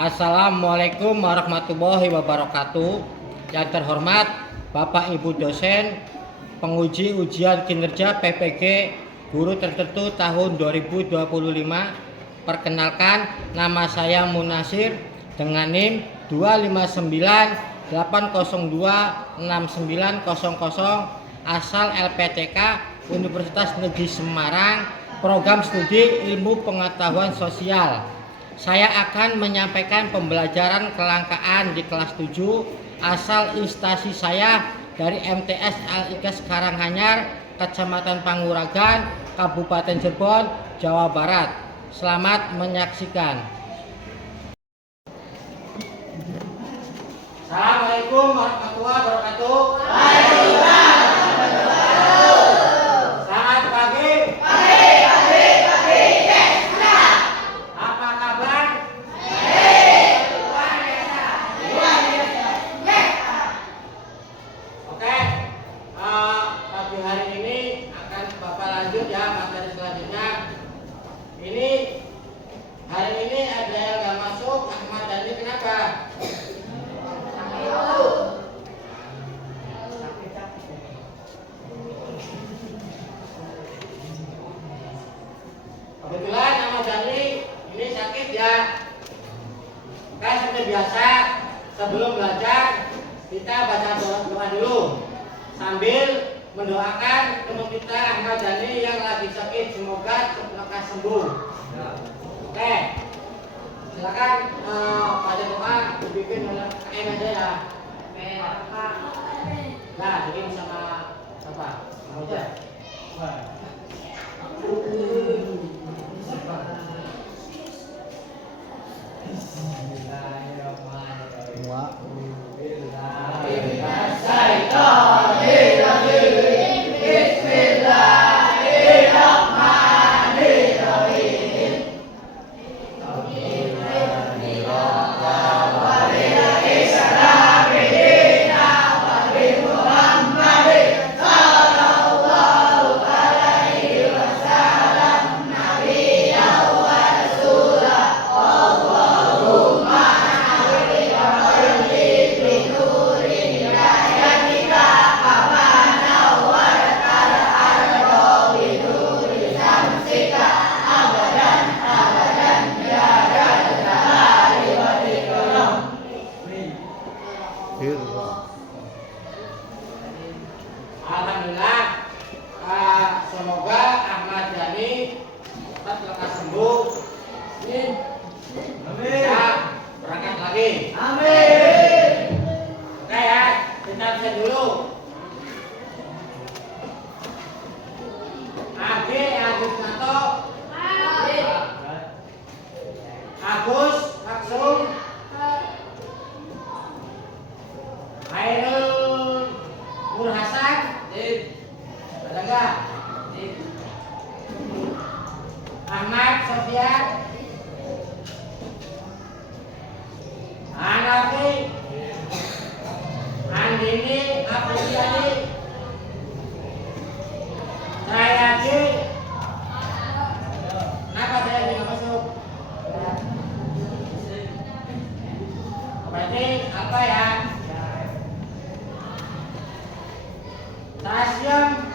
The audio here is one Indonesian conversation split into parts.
Assalamualaikum warahmatullahi wabarakatuh. Yang terhormat Bapak Ibu dosen, penguji ujian kinerja PPG guru tertentu tahun 2025. Perkenalkan, nama saya Munasir dengan NIM 25980269000, asal LPTK Universitas Negeri Semarang, program studi ilmu pengetahuan sosial. Saya akan menyampaikan pembelajaran kelangkaan di kelas 7, asal instansi saya dari MTS Al-Ikhlas Karanganyar, Kecamatan Panguragan, Kabupaten Cirebon, Jawa Barat. Selamat menyaksikan. Assalamualaikum warahmatullahi wabarakatuh. Selamat pagi. Apa kabar? Oke, pagi hari ini akan Bapak lanjut ya materi selanjutnya. Ini hari ini ada yang nggak masuk, Ahmad Dhani, kenapa? Kebetulan Ahmad Dhani ini sakit ya. Kan seperti biasa, sebelum belajar kita baca doa dulu sambil mendoakan teman kita Ahmad Dhani yang lagi sakit, semoga lekas sembuh. Oke, silakan baca doa dibikin oleh KM aja ya. Nah, jadi sama apa? Sama aja. Alhamdulillah, semoga Ahmad Dhani cepat lekas sembuh. Bisa berangkat lagi. Amin. Oke ya, kita bisa dulu. Agus Nato. Agus Maksum. Hairul Nur Hasan. Ada enggak? Ahmad Sofian. Hanafi. Andini Apriyadi. Sayati. Kenapa saya tidak masuk? Berarti apa ya? Tasyam.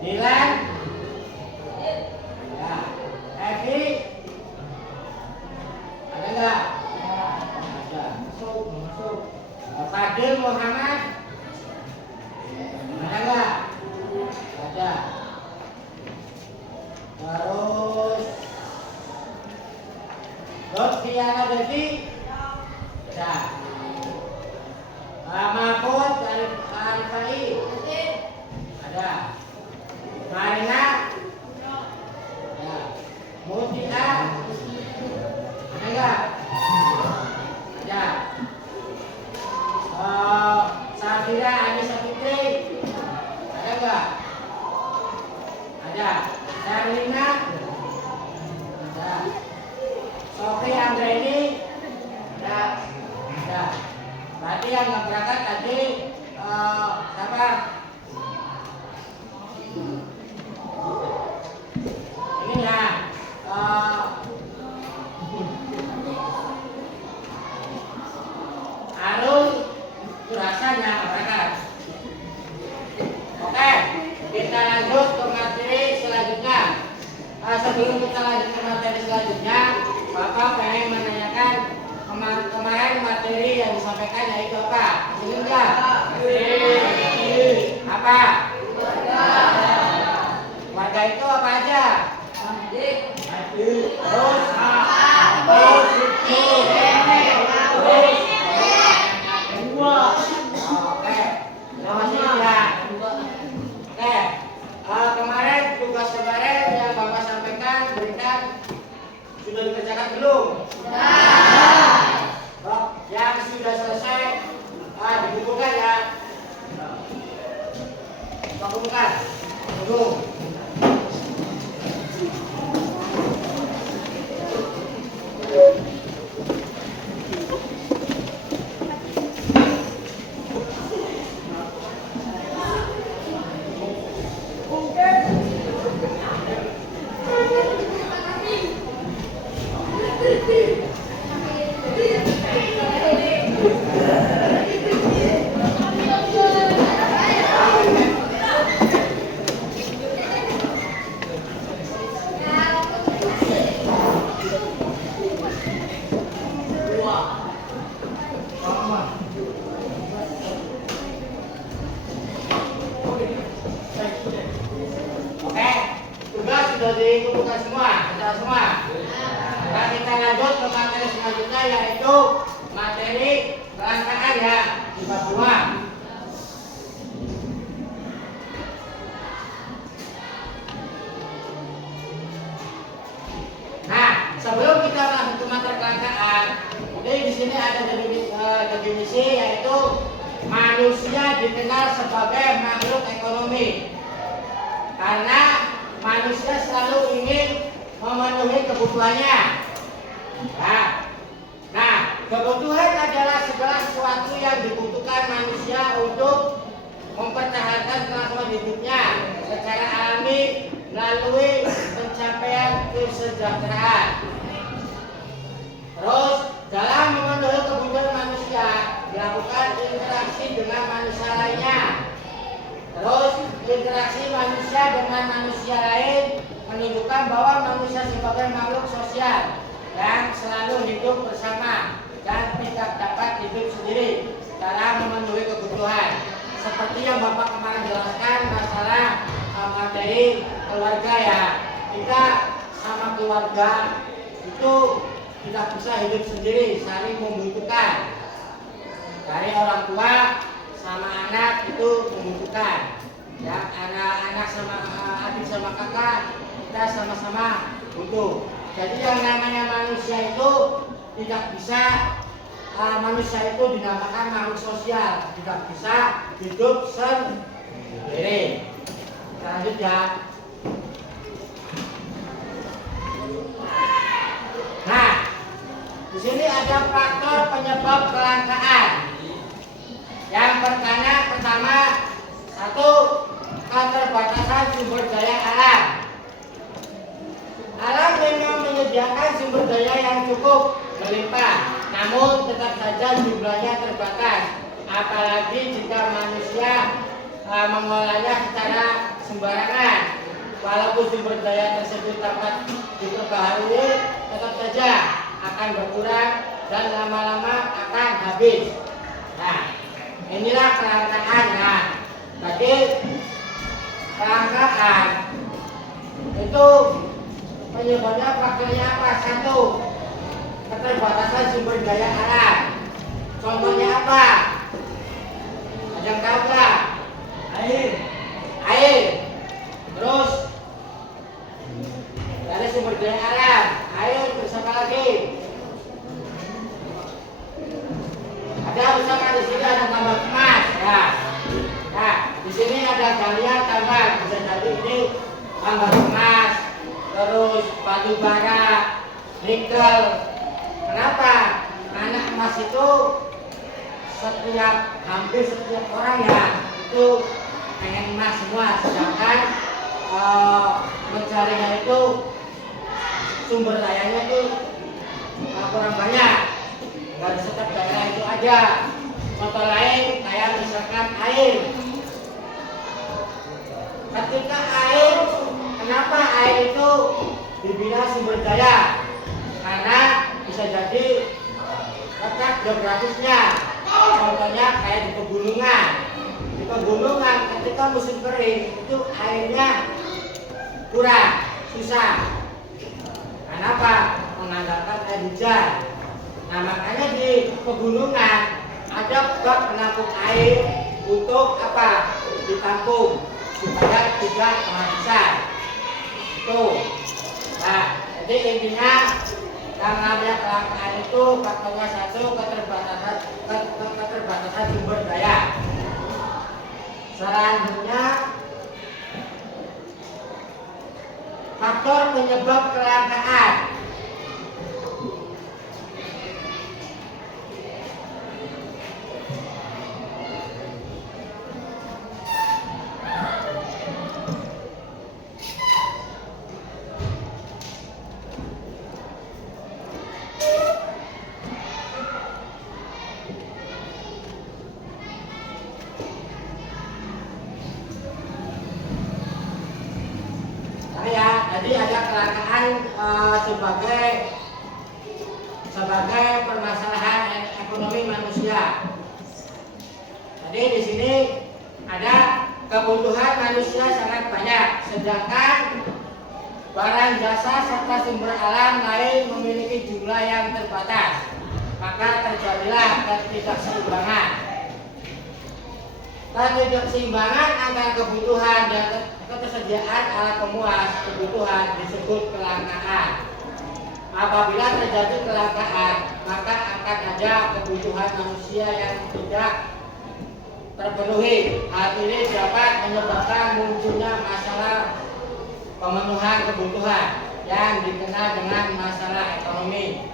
Dilan. Ya. Evi. Ada enggak? Ada. Masuk. Fadil Muhammad. Ada enggak? Ada. Terus Lutfiana Devi. Ada. Mahfud Arifai. Ada. sebelum kita lanjut ke materi selanjutnya, Bapak pengen menanyakan kemarin materi yang disampaikan yaitu apa? Ini enggak? Apa? Warga itu apa aja? Terus kemarin tugas kemarin yang Bapak sampaikan berikan sudah dikerjakan belum? Oh, yang sudah selesai dikumpulkan ya. Kumpulkan. Tunggu. Sudah dikumpulkan semua, kita semua. Nah, kita lanjut ke materi selanjutnya yaitu materi kelangkaan ya, sifat semua. Nah, sebelum kita masuk ke materi kelangkaan, jadi di sini ada definisi yaitu manusia dikenal sebagai makhluk ekonomi karena manusia selalu ingin memenuhi kebutuhannya. Nah, kebutuhan adalah segala sesuatu yang dibutuhkan manusia untuk mempertahankan kelangsungan hidupnya secara alami melalui pencapaian kesejahteraan. Terus, dalam memenuhi kebutuhan manusia dilakukan interaksi dengan manusia lainnya. Terus interaksi manusia dengan manusia lain menunjukkan bahwa manusia sebagai makhluk sosial yang selalu hidup bersama dan tidak dapat hidup sendiri dalam memenuhi kebutuhan. Seperti yang Bapak kemarin jelaskan masalah materi keluarga ya, kita sama keluarga itu tidak bisa hidup sendiri, saling membutuhkan. Dari orang tua sama anak itu membutuhkan ya, anak sama adik sama kakak kita sama-sama butuh. Jadi yang namanya manusia itu tidak bisa manusia itu dinamakan makhluk sosial, tidak bisa hidup sendiri. Lanjut ya. Nah, di sini ada faktor penyebab kelangkaan. Yang pertama, satu, keterbatasan sumber daya alam. Alam memang menyediakan sumber daya yang cukup melimpah, namun tetap saja jumlahnya terbatas. Apalagi jika manusia mengolahnya secara sembarangan. Walaupun sumber daya tersebut dapat diperbaharui, tetap saja akan berkurang dan lama-lama akan habis. Nah, inilah kelangkaan. Nah, jadi kelangkaan itu penyebabnya faktornya apa? Satu, keterbatasan sumber daya alam. Contohnya apa? Ada yang tahu nggak? Air. Terus dari sumber daya alam, air terus apa lagi? Ada misalkan di sini ada tambang emas, ya. Nah, di sini ada galian tambang, bisa jadi ini tambang emas, terus batu bara, nikel. Kenapa? Karena emas itu hampir setiap orang ya itu pengen emas semua, sedangkan mencarinya itu sumber dayanya itu kurang banyak. Dari setiap daerah itu aja. Contoh lain kayak misalkan air. Ketika air, kenapa air itu sumber daya karena bisa jadi letak geografisnya. Contohnya kayak di pegunungan. Di pegunungan ketika musim kering itu airnya kurang, susah. Kenapa? Mengandalkan air hujan. Nah makanya di pegunungan ada bak penampung air untuk apa? Ditampung supaya tidak kehabisan. Itu. Nah, jadi intinya karena ada kelangkaan itu faktornya satu keterbatasan sumber daya. Selanjutnya faktor penyebab kelangkaan. Jadi ada kelangkaan sebagai permasalahan ekonomi manusia. Jadi di sini ada kebutuhan manusia sangat banyak, sedangkan barang jasa serta sumber alam lain memiliki jumlah yang terbatas. Maka terjadilah ketidakseimbangan. Ketidakseimbangan antara kebutuhan dan ketersediaan alat pemuas kebutuhan disebut kelangkaan. Apabila terjadi kelangkaan, maka akan ada kebutuhan manusia yang tidak terpenuhi. Hal ini dapat menyebabkan munculnya masalah pemenuhan kebutuhan yang dikenal dengan masalah ekonomi.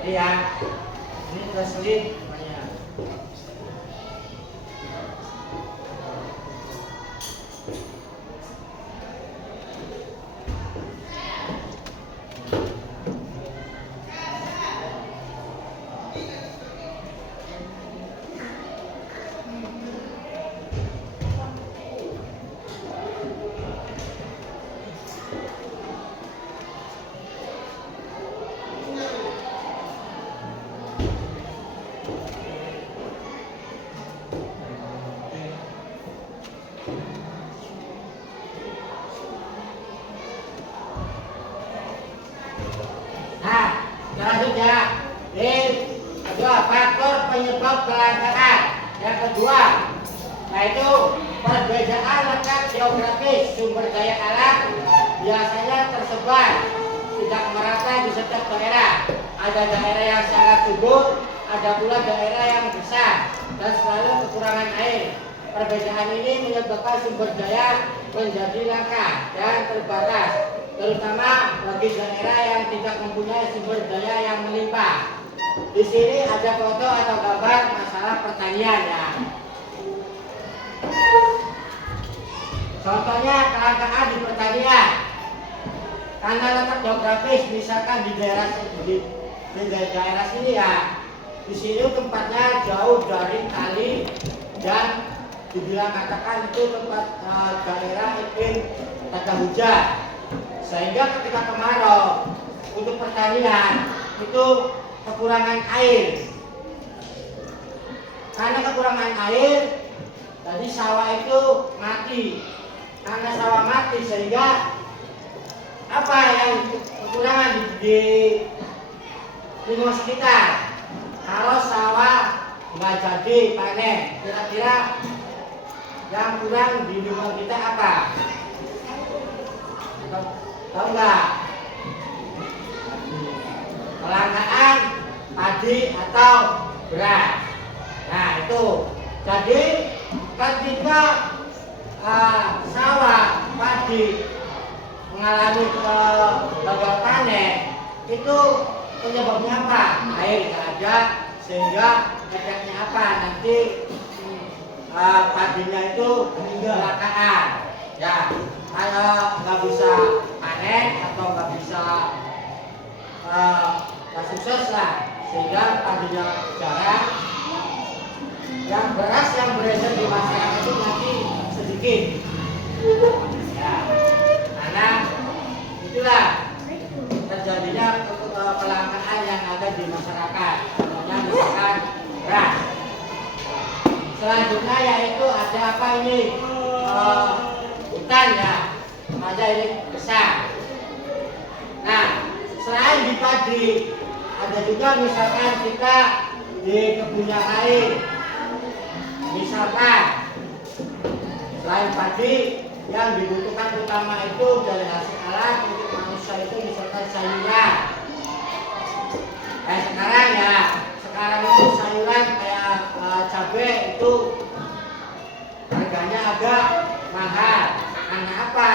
Jadi ya, ini terselip. Selanjutnya, kedua faktor penyebab kelangkaan. Yang kedua, yaitu perbedaan letak geografis sumber daya alam biasanya tersebar tidak merata di setiap daerah. Ada daerah yang sangat subur, ada pula daerah yang besar dan selalu kekurangan air. Perbedaan ini menyebabkan sumber daya menjadi langka dan terbatas, terutama bagi daerah yang tidak mempunyai sumber daya yang melimpah. Di sini ada foto atau gambar masalah pertanian ya. Contohnya kelangkaan di pertanian. Karena letak geografis, misalkan di daerah sini ya, di sini tempatnya jauh dari kali dan dibilang katakan itu tempat daerah iklim tanda hujan, sehingga ketika kemarau untuk pertanian itu kekurangan air. Karena kekurangan air, jadi sawah itu mati. Karena sawah mati sehingga apa yang kekurangan di lingkungan sekitar. Kalau sawah nggak jadi panen, kira-kira yang kurang di lingkungan kita apa? Tahu nggak? Kelangkaan padi atau beras. Nah itu. Jadi ketika sawah padi mengalami gagal panen, itu penyebabnya apa? Air nggak ada, sehingga efeknya apa? Nanti padinya itu kelangkaan. Ya, kalau nggak bisa panen atau nggak bisa sukses lah, sehingga padinya jarang. Yang beras yang beredar di masyarakat itu nanti sedikit. Ya, karena itulah ini hutan ya, aja ini besar. Nah, selain di padi, ada juga misalkan kita di kebunnya lain. Misalkan selain padi, yang dibutuhkan utama itu dari hasil alam untuk manusia itu misalkan sayuran. Sekarang itu sayuran kayak cabai itu harganya agak mahal. Karena apa?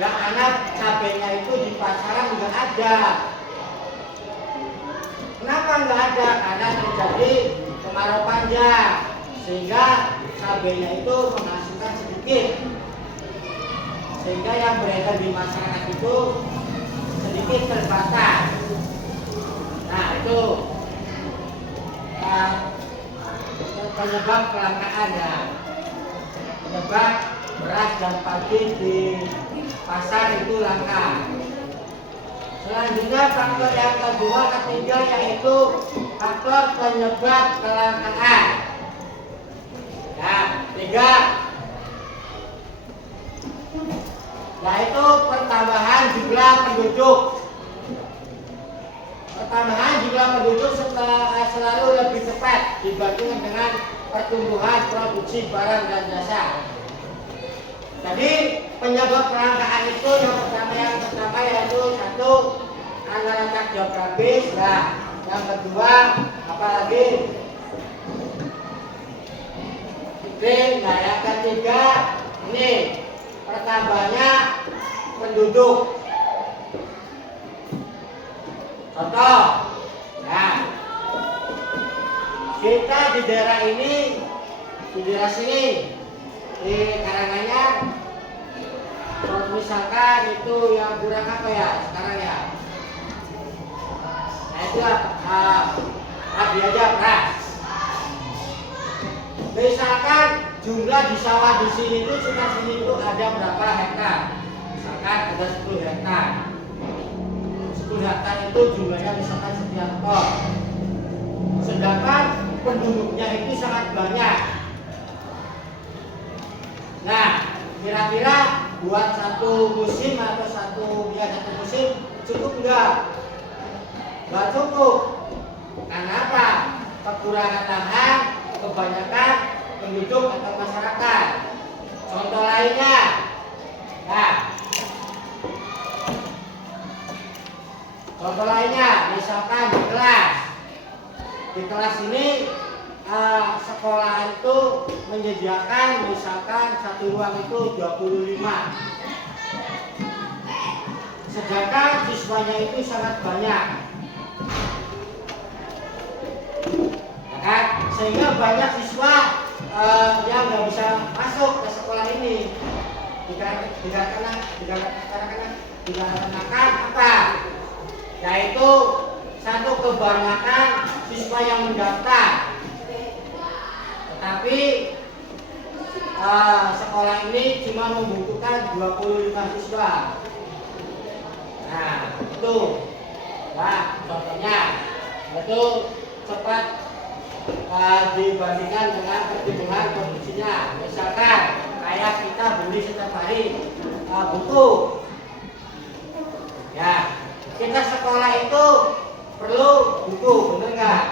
Ya karena cabainya itu di pasaran nggak ada. Kenapa nggak ada? Karena terjadi kemarau panjang sehingga cabainya itu menghasilkan sedikit. Sehingga yang beredar di masyarakat itu sedikit terbatas. Nah itu penyebab kelangkaan ya. Penyebab beras dan padi di pasar itu langka. Selanjutnya faktor yang kedua, ketiga yaitu faktor penyebab kelangkaan. Ya, tiga, yaitu pertambahan jumlah penduduk. Pertambahan jumlah penduduk selalu lebih cepat dibandingkan dengan pertumbuhan produksi barang dan jasa. Jadi penyebab kelangkaan itu yang pertama yaitu satu, anggaran geografis. Nah, yang kedua apalagi iklim. Nah, yang ketiga ini pertambahannya penduduk. Contoh, nah, kita di daerah ini, di daerah sini, di Karanganyar, misalkan itu yang kurang apa ya sekarang ya? Nah itu tadi aja beras. Misalkan jumlah di sawah di sini itu cuma sini itu ada berapa hektar? Misalkan ada 10 hektar. 10 hektar itu jumlahnya misalkan sekian ton. Sedangkan penduduknya itu sangat banyak. Nah, kira-kira buat satu musim atau satu musim cukup enggak? Enggak cukup. Karena apa? Kekurangan lahan, kebanyakan penduduk atau masyarakat. Contoh lainnya, nah, contoh lainnya misalkan di kelas ini sekolah itu menyediakan misalkan satu ruang itu 25, sedangkan siswanya itu sangat banyak, ya kan? Sehingga banyak siswa yang nggak bisa masuk ke sekolah ini dikarenakan apa? Yaitu satu, kebanyakan siswa yang mendaftar. Tetapi sekolah ini cuma membutuhkan 25 siswa. Nah, itu. Nah, contohnya itu cepat dibandingkan dengan pertumbuhan produksinya. Misalkan kayak kita beli setiap hari buku. Ya, kita sekolah itu perlu buku, bener nggak?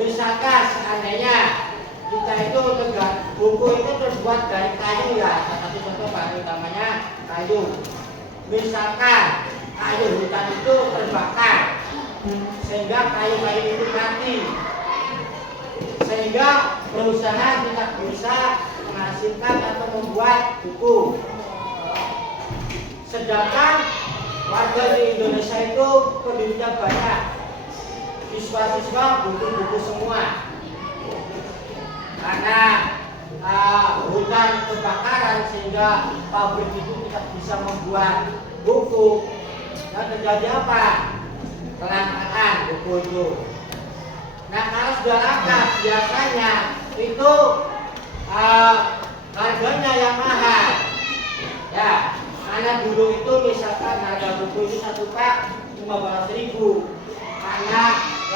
Misalkan seandainya kita itu buku itu terbuat dari kayu ya, salah satu contoh bahan utamanya kayu. Misalkan kayu hutan itu terbakar, sehingga kayu-kayu itu mati, sehingga perusahaan tidak bisa menghasilkan atau membuat buku. Sedangkan warga di Indonesia itu penduduknya banyak, siswa-siswa butuh buku semua. Karena hutan kebakaran sehingga pabrik itu tidak bisa membuat buku. Dan terjadi apa? Kelangkaan buku itu. Nah, kalau sudah langka biasanya itu harganya yang mahal. Ya, karena dulu itu misalkan harga buku itu 1 pak 15.000. Karena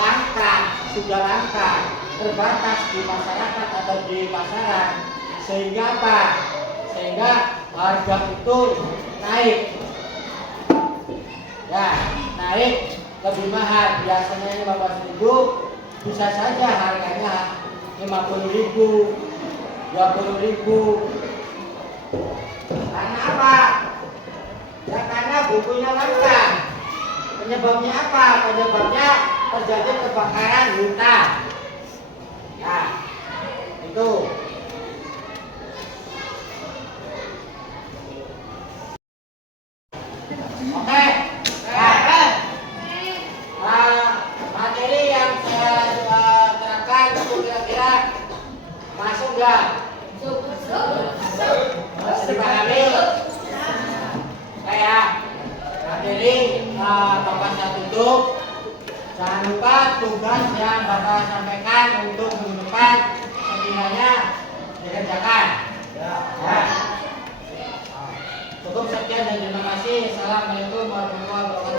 langka, sudah langka, terbatas di masyarakat atau di pasaran, Sehingga apa? Sehingga harga itu naik. Ya, naik lebih mahal. Biasanya 15.000, bisa saja harganya 50.000, 20.000. Karena apa? Ya karena bukunya langka. Penyebabnya apa? Penyebabnya terjadi kebakaran hutan. Ya, itu. Oke. Materi yang saya terangkan itu kira-kira masuk nggak? Masih dipahami? Saya materi Bapak saya tutup. Jangan lupa tugas yang Bapak sampaikan untuk minggu depan sekiranya dikerjakan. Ya. Cukup sekian dan terima kasih. Assalamualaikum warahmatullahi wabarakatuh.